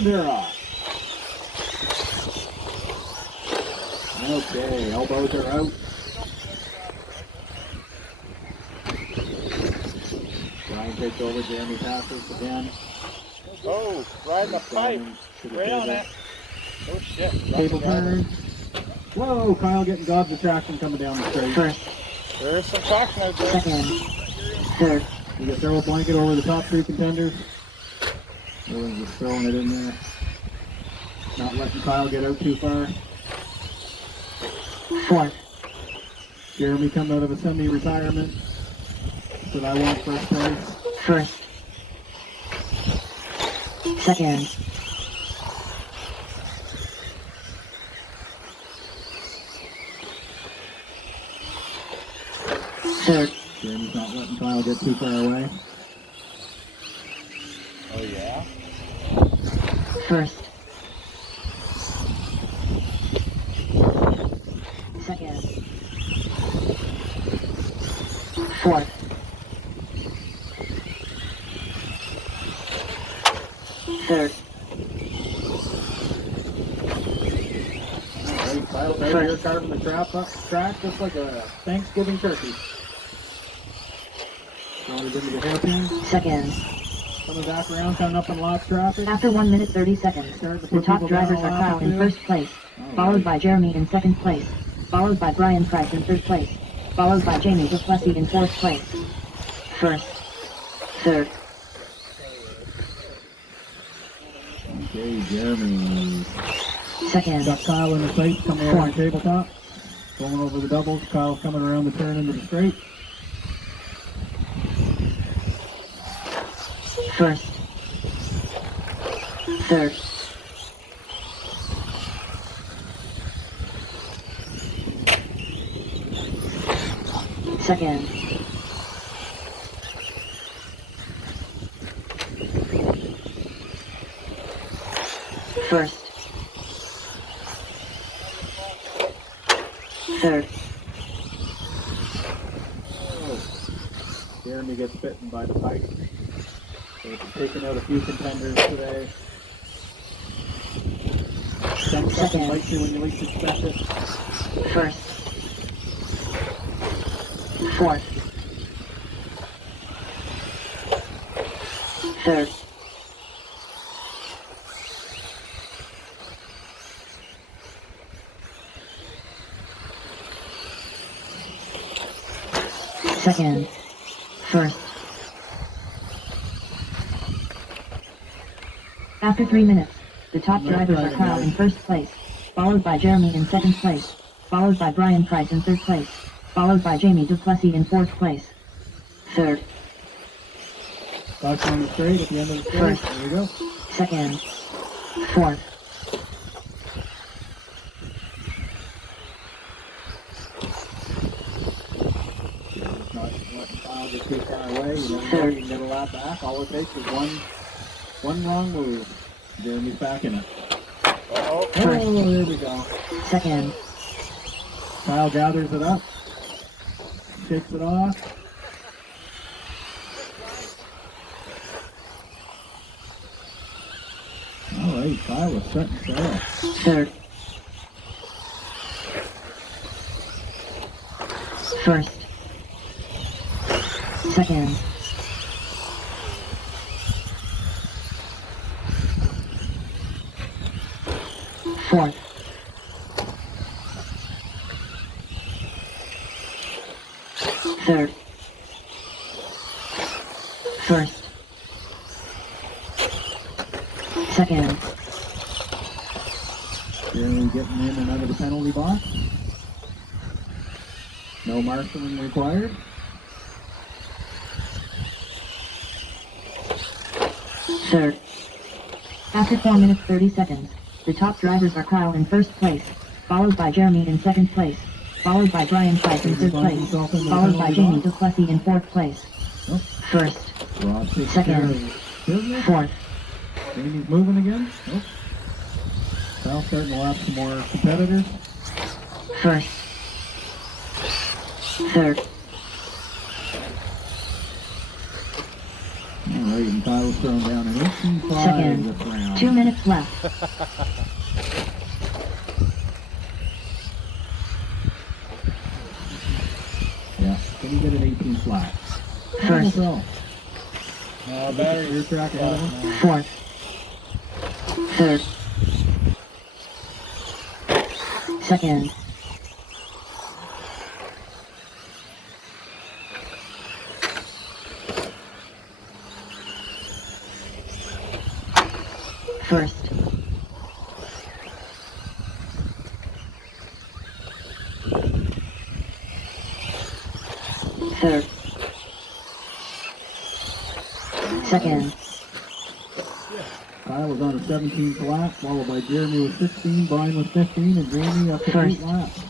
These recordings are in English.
and they're off. Okay, elbows are out. Brian takes over, Jeremy passes again. Oh, riding the pipe. Right on it. Oh shit. Table turn. Whoa, Kyle getting gobs of traction coming down the straight. First. There's some traction out there. Second. Third. You can throw a blanket over the top three contenders. Really just throwing it in there. Not letting Kyle get out too far. Fourth. Jeremy coming out of a semi-retirement. But I want first place. First. Second. Third. Jeremy's not letting Kyle get too far away. Oh yeah? First. Second. Fourth. Third. Hey, Kyle's out here carving the track just like a Thanksgiving turkey. Throwing it into the hairpin. Second. Coming back around, coming up in lots of traffic. After 1 minute 30 seconds, the top drivers are Kyle in first place, followed by Jeremy in second place, followed by Brian Price in third place, followed by Jamie Duplessis in fourth place. First. Third. Okay, Jeremy. Second. Got Kyle in the plate, coming over the tabletop. Going over the doubles. Kyle's coming around the turn into the straight. First. Third. Second. First. Third. Jeremy gets bitten by the pipe. So it's taking out a few contenders today. 10 seconds bites you when you least expect it. First. Fourth. Third. Second. First. After 3 minutes, the top drivers are Kyle in first place, followed by Jeremy in second place, followed by Brian Price in third place, followed by Jamie Duplessis in fourth place. Third. Back on the straight at the end of the straight. First. There we go. Second. Fourth. Just not letting Kyle get too far away. You never know, you can get a lap back. All it takes is one wrong move. Jeremy's back in it. Uh-oh. Oh, there we go. Second. Kyle gathers it up. Shakes it off. All right, Kyle is set and sail. Third. First. Second. Fourth. Third. First. Second. Jeremy getting in and out of the penalty box. No marshalling required. Third. After 4 minutes 30 seconds, the top drivers are Kyle in first place, followed by Jeremy in second place, followed by Brian Price in third place, followed by Jamie Duplessis in fourth place. First. Second. Fourth. Jamie's moving again. Nope. Kyle's starting to lap some more competitors. First. Third. Alright, and Kyle's throwing down an 18.5 Second. this round. 2 minutes left. Yeah, can you get an 18 flat? First. No, Battery. Your track ahead of him? Fourth. Third. Second. First. Third. Second. Kyle was on a 17th lap, followed by Jeremy with 16, Brian with 15, and Jamie up to First. 8 laps.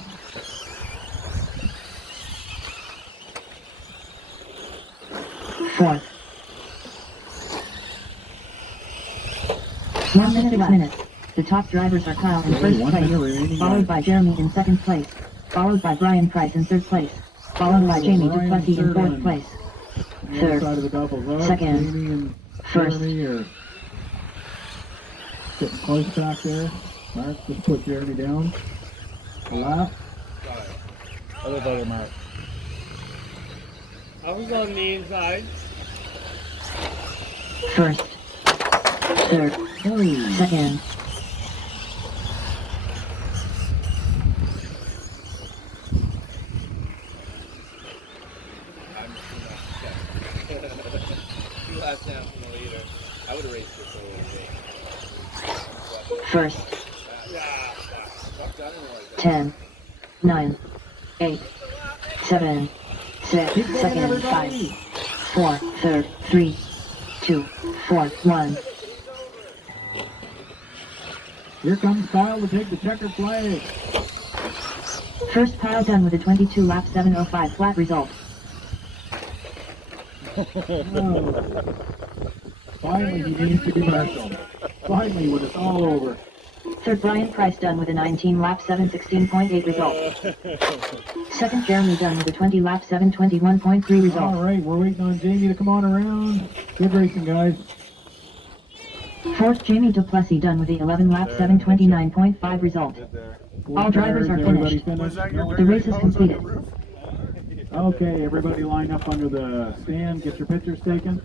Fourth. 1 minute, 6 minutes. The top drivers are Kyle in first 1 minute remaining. place, followed by Jeremy in second place, followed by Brian Price in third place, followed by Jamie Brian Duplessis in third fourth on place. the other Third. side of the double row. Second. Jamie and First. Jeremy are getting close back there. Mark, just put Jeremy down. A lap. Other butter mark. I was on the inside. First. Third. Oh, Second. Two laps down from the leader. I would have raced this whole thing. First. Fuck that anyway. 10. 9. 8. 7. 6. keep going, Second. 5. everybody. 4. Third. 3. 2. 4. 1. Here comes Kyle to take the checkered flag. First Kyle done with a 22 lap 7:05 flat result. Oh. Finally, he needs to be marshal. Finally, when it's all over. Third Brian Price done with a 19 lap 7:16.8 result. Second Jeremy done with a 20 lap 7:21.3 result. All right, we're waiting on Jamie to come on around. Good racing, guys. Fourth Jamie Duplessis done with the 11 lap 7:29.5 result. All drivers are Everybody finished. Was that your The race is dirty hose on the completed. roof? Okay, everybody line up under the stand. Get your pictures taken.